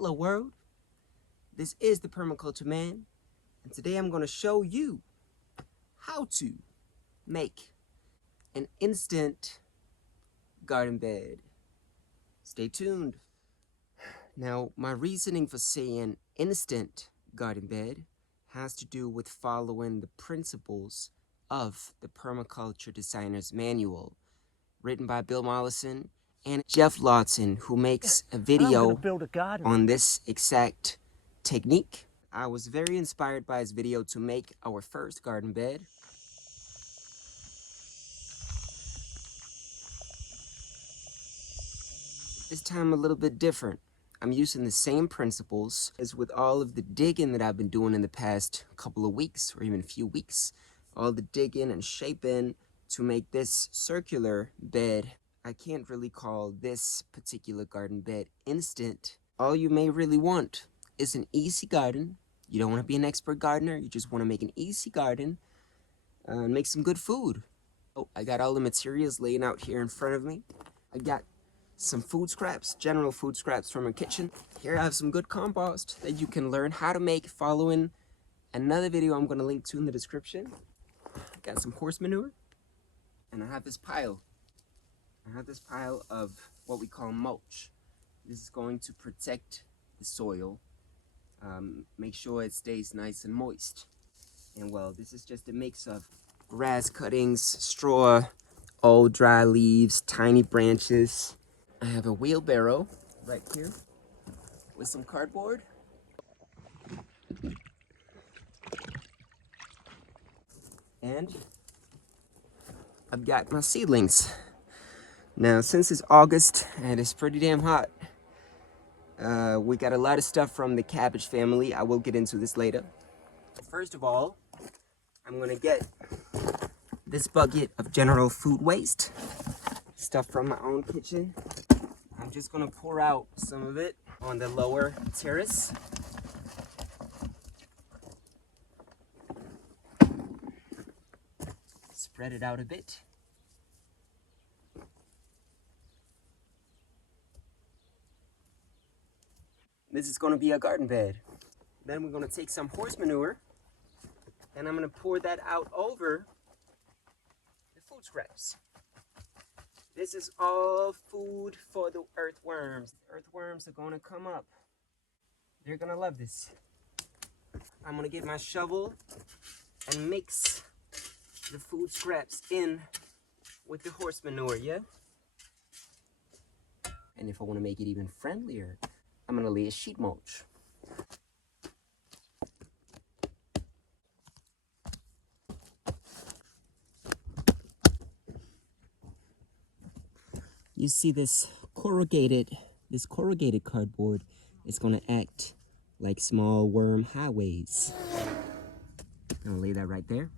Hello world, this is the Permaculture Man, and today I'm going to show you how to make an instant garden bed. Stay tuned. Now, my reasoning for saying instant garden bed has to do with following the principles of the Permaculture Designer's Manual, written by Bill Mollison and Jeff Lawton, who makes a video on this exact technique. I was very inspired by his video to make our first garden bed. This time a little bit different. I'm using the same principles as with all of the digging that I've been doing in the past couple of weeks or even a few weeks. All the digging and shaping to make this circular bed. I can't really call this particular garden bed instant. All you may really want is an easy garden. You don't want to be an expert gardener. You just want to make an easy garden and make some good food. Oh, I got all the materials laying out here in front of me. I got some food scraps, general food scraps from a kitchen. Here I have some good compost that you can learn how to make following another video I'm going to link to in the description. I got some horse manure, and I have this pile. I have this pile of what we call mulch. This is going to protect the soil, make sure it stays nice and moist. And well, this is just a mix of grass cuttings, straw, old dry leaves, tiny branches. I have a wheelbarrow right here with some cardboard. And I've got my seedlings. Now, since it's August and it's pretty damn hot, we got a lot of stuff from the cabbage family. I will get into this later. First of all, I'm gonna get this bucket of general food waste, stuff from my own kitchen. I'm just gonna pour out some of it on the lower terrace. Spread it out a bit. This is going to be a garden bed. Then we're going to take some horse manure and I'm going to pour that out over the food scraps. This is all food for the earthworms. The earthworms are going to come up. They're going to love this. I'm going to get my shovel and mix the food scraps in with the horse manure, yeah? And if I want to make it even friendlier, I'm going to lay a sheet mulch. You see this corrugated cardboard is going to act like small worm highways. I'm going to lay that right there.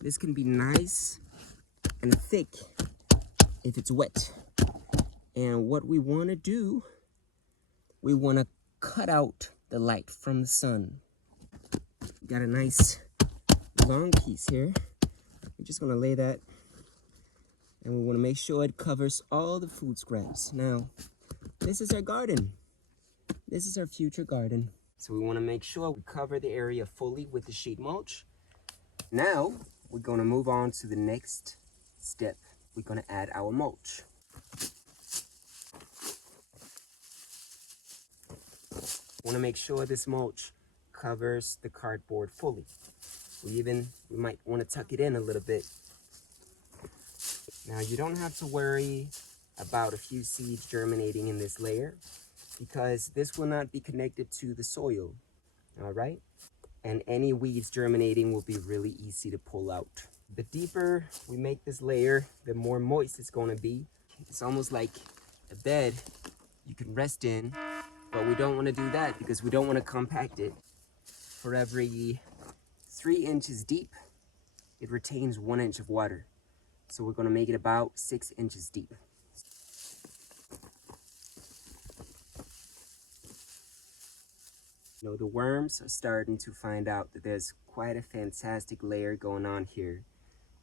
This can be nice and thick if it's wet. And what we want to do, we want to cut out the light from the sun. Got a nice long piece here. We're just going to lay that, and we want to make sure it covers all the food scraps. Now, this is our garden. This is our future garden. So we want to make sure we cover the area fully with the sheet mulch. Now, we're going to move on to the next step. We're going to add our mulch. Want to make sure this mulch covers the cardboard fully. We might want to tuck it in a little bit. Now, you don't have to worry about a few seeds germinating in this layer because this will not be connected to the soil, all right? And any weeds germinating will be really easy to pull out. The deeper we make this layer, the more moist it's going to be. It's almost like a bed you can rest in, but we don't want to do that because we don't want to compact it. For every 3 inches deep, it retains 1 inch of water. So we're going to make it about 6 inches deep. You know, the worms are starting to find out that there's quite a fantastic layer going on here.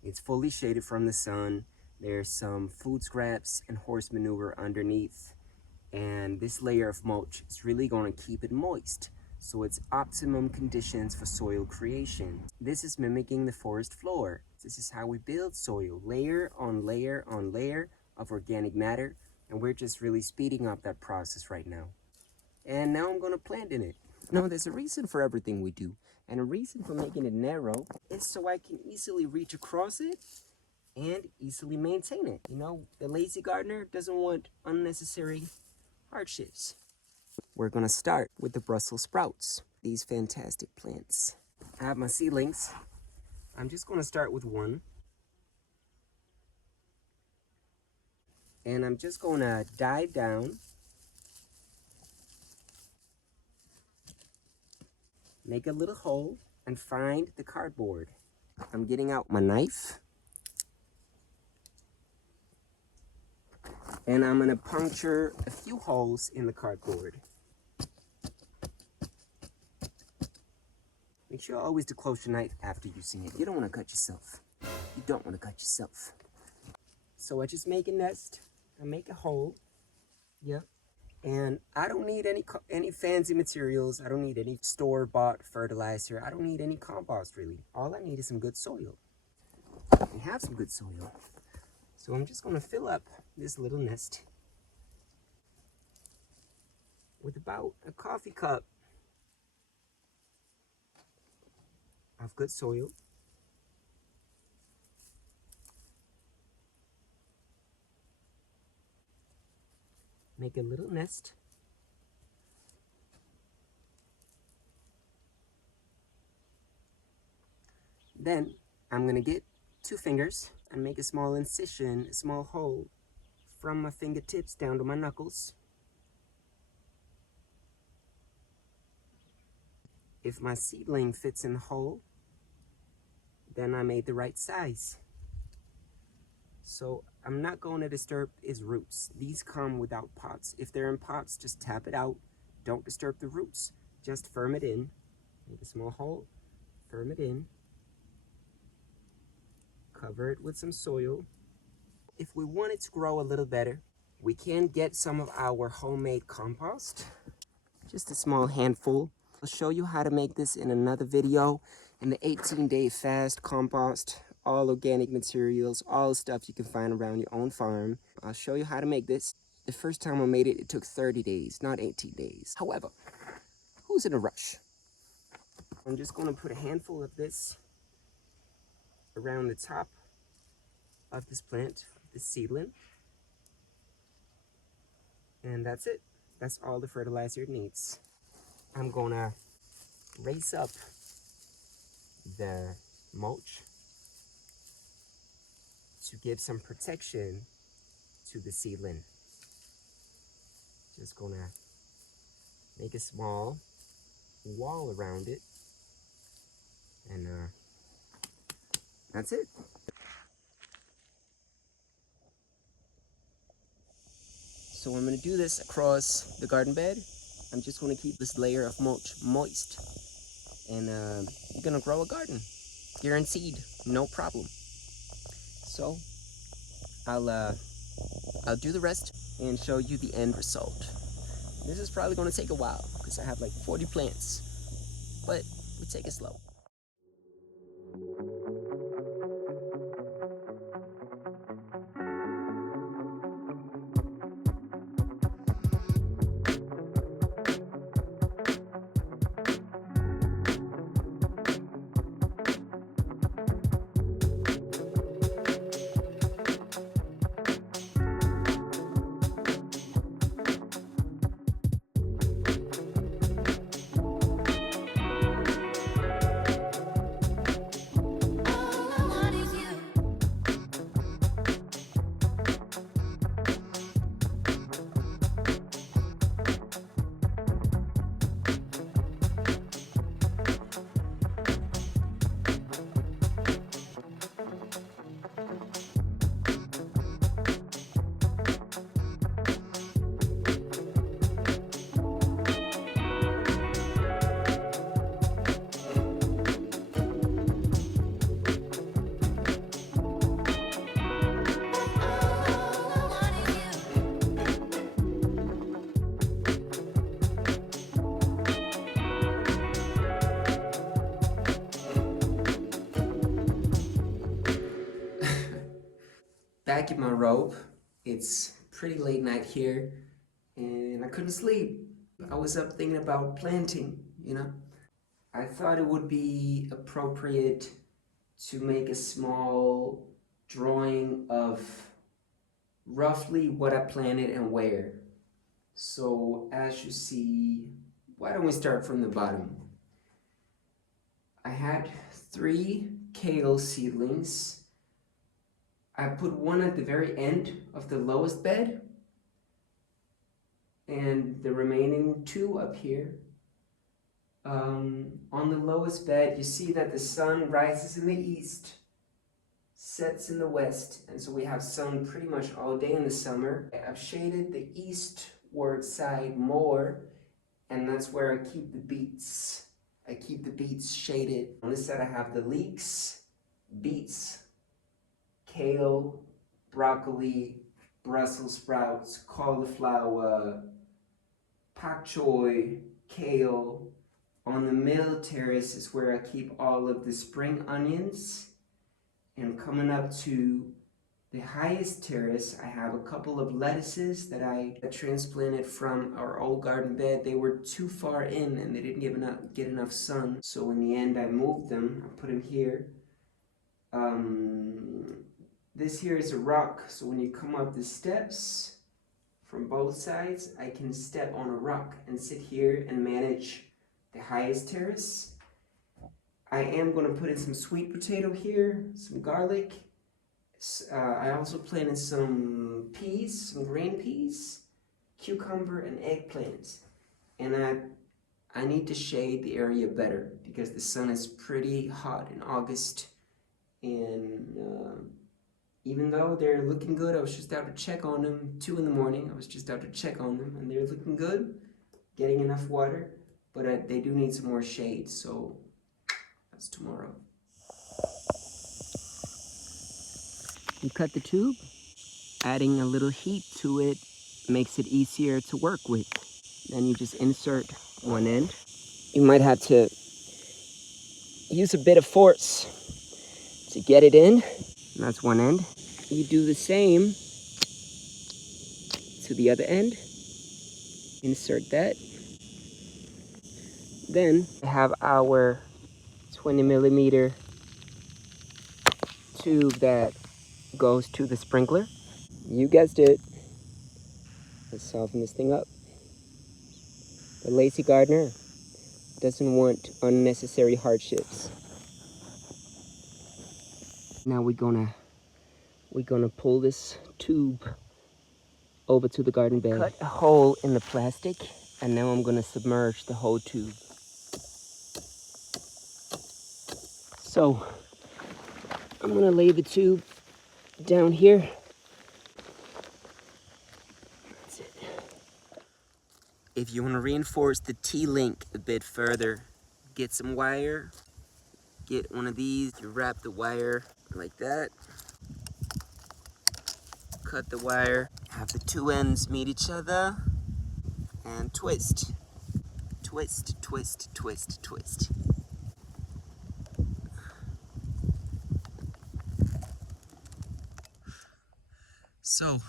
It's fully shaded from the sun. There's some food scraps and horse manure underneath. And this layer of mulch is really going to keep it moist, so it's optimum conditions for soil creation. This is mimicking the forest floor. This is how we build soil, layer on layer on layer of organic matter, and we're just really speeding up that process right now. And now I'm going to plant in it. Now there's a reason for everything we do, and a reason for making it narrow is so I can easily reach across it and easily maintain it. You know, the lazy gardener doesn't want unnecessary hardships. We're gonna start with the Brussels sprouts, these fantastic plants. I have my seedlings. I'm just gonna start with one. And I'm just gonna dive down, make a little hole, and find the cardboard. I'm getting out my knife. And I'm gonna puncture a few holes in the cardboard. Make sure always to close your knife after using it. You don't want to cut yourself. You don't want to cut yourself. So I just make a nest. I make a hole. Yep. And I don't need any fancy materials. I don't need any store-bought fertilizer. I don't need any compost, really. All I need is some good soil. We have some good soil. So I'm just going to fill up this little nest with about a coffee cup of good soil. Make a little nest. Then I'm gonna get 2 fingers and make a small incision, a small hole from my fingertips down to my knuckles. If my seedling fits in the hole, then I made the right size. So I'm not going to disturb its roots. These come without pots. If they're in pots, just tap it out. Don't disturb the roots. Just firm it in. Make a small hole, firm it in. Cover it with some soil. If we want it to grow a little better, we can get some of our homemade compost. Just a small handful. I'll show you how to make this in another video. In the 18-day fast compost, all organic materials, all stuff you can find around your own farm. I'll show you how to make this. The first time I made it, it took 30 days, not 18 days. However, who's in a rush? I'm just going to put a handful of this around the top of this plant, this seedling. And that's it. That's all the fertilizer it needs. I'm gonna raise up the mulch to give some protection to the seedling. Just gonna make a small wall around it, and that's it. So I'm gonna do this across the garden bed. I'm just gonna keep this layer of mulch moist, and you're gonna grow a garden, guaranteed, no problem. So I'll do the rest and show you the end result. This is probably gonna take a while because I have like 40 plants, but we take it slow. back in my robe. It's pretty late night here, and I couldn't sleep. I was up thinking about planting, you know. I thought it would be appropriate to make a small drawing of roughly what I planted and where. So as you see, why don't we start from the bottom? I had 3 kale seedlings. I put one at the very end of the lowest bed and the remaining 2 up here. On the lowest bed, you see that the sun rises in the east, sets in the west, and so we have sun pretty much all day in the summer. I've shaded the eastward side more, and that's where I keep the beets. I keep the beets shaded. On this side I have the leeks, beets, kale, broccoli, Brussels sprouts, cauliflower, pak choy, kale. On the middle terrace is where I keep all of the spring onions. And coming up to the highest terrace, I have a couple of lettuces that I transplanted from our old garden bed. They were too far in and they didn't get enough sun. So in the end, I moved them. I put them here. This here is a rock. So when you come up the steps from both sides, I can step on a rock and sit here and manage the highest terrace. I am going to put in some sweet potato here, some garlic. I also planted some peas, some green peas, cucumber, and eggplant. And I need to shade the area better because the sun is pretty hot in August. And even though they're looking good, I was just out to check on them, 2 in the morning. I was just out to check on them, and they're looking good, getting enough water. But they do need some more shade, so that's tomorrow. You cut the tube. Adding a little heat to it makes it easier to work with. Then you just insert one end. You might have to use a bit of force to get it in. And that's one end. You do the same to the other end. Insert that. Then we have our 20mm tube that goes to the sprinkler. You guessed it. Let's soften this thing up. The lazy gardener doesn't want unnecessary hardships. Now we're gonna pull this tube over to the garden bed. Cut a hole in the plastic, and now I'm gonna submerge the whole tube. So I'm gonna lay the tube down here. That's it. If you want to reinforce the T-link a bit further, get some wire. Get one of these. You wrap the wire like that. Cut the wire. Have the 2 ends meet each other. And twist. Twist, twist, twist, twist. So,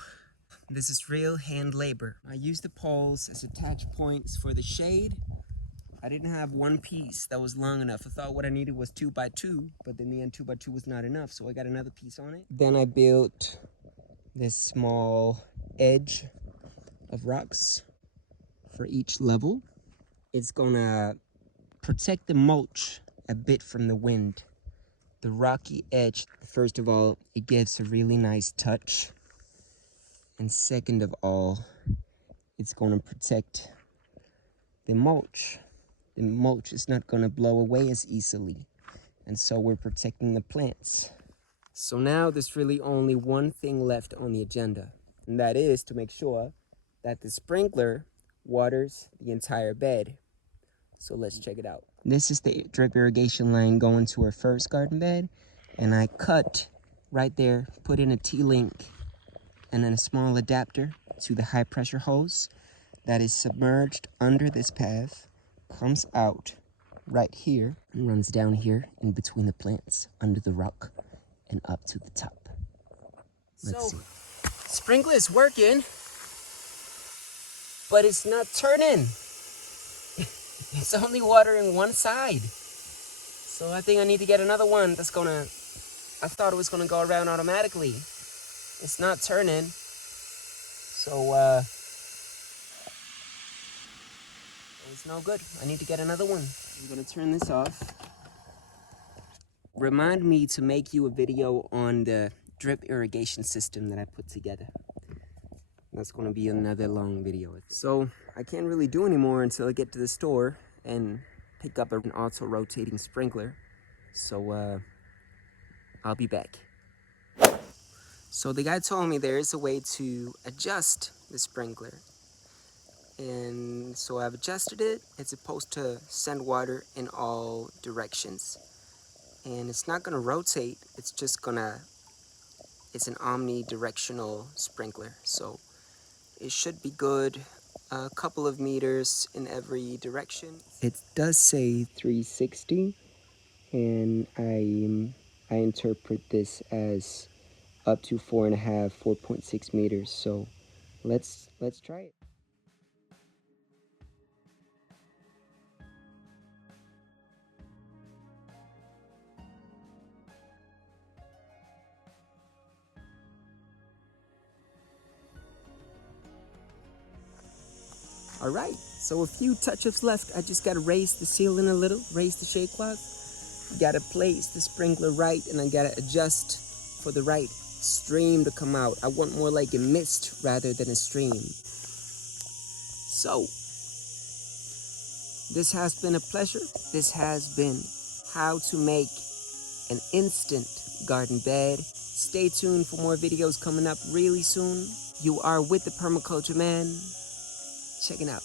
this is real hand labor. I used the poles as attach points for the shade. I didn't have one piece that was long enough. I thought what I needed was 2x2, but in the end 2x2 was not enough, so I got another piece on it. Then I built this small edge of rocks for each level. It's gonna protect the mulch a bit from the wind. The rocky edge, first of all, it gives a really nice touch. And second of all, it's gonna protect the mulch. The mulch is not gonna blow away as easily. And so we're protecting the plants. So now there's really only one thing left on the agenda, and that is to make sure that the sprinkler waters the entire bed. So let's check it out. This is the drip irrigation line going to our first garden bed, and I cut right there, put in a T-link and then a small adapter to the high pressure hose that is submerged under this path, comes out right here and runs down here in between the plants under the rock and up to the top. Let's see. Sprinkler is working, but it's not turning. It's only watering one side. So I think I need to get another one that's gonna, I thought it was gonna go around automatically. It's not turning. So it's no good. I need to get another one. I'm gonna turn this off. Remind me to make you a video on the drip irrigation system that I put together. That's gonna be another long video. So I can't really do anymore until I get to the store and pick up an auto-rotating sprinkler. So I'll be back. So the guy told me there is a way to adjust the sprinkler. And so I've adjusted it. It's supposed to send water in all directions. And it's not gonna rotate, it's just gonna, it's an omnidirectional sprinkler. So it should be good. A couple of meters in every direction. It does say 360, and I interpret this as up to 4.6 meters. So let's try it. All right, so a few touch-ups left. I just gotta raise the ceiling a little, raise the shade cloth. Gotta place the sprinkler right, and I gotta adjust for the right stream to come out. I want more like a mist rather than a stream. So, this has been a pleasure. This has been how to make an instant garden bed. Stay tuned for more videos coming up really soon. You are with the Permaculture Man. Checking out.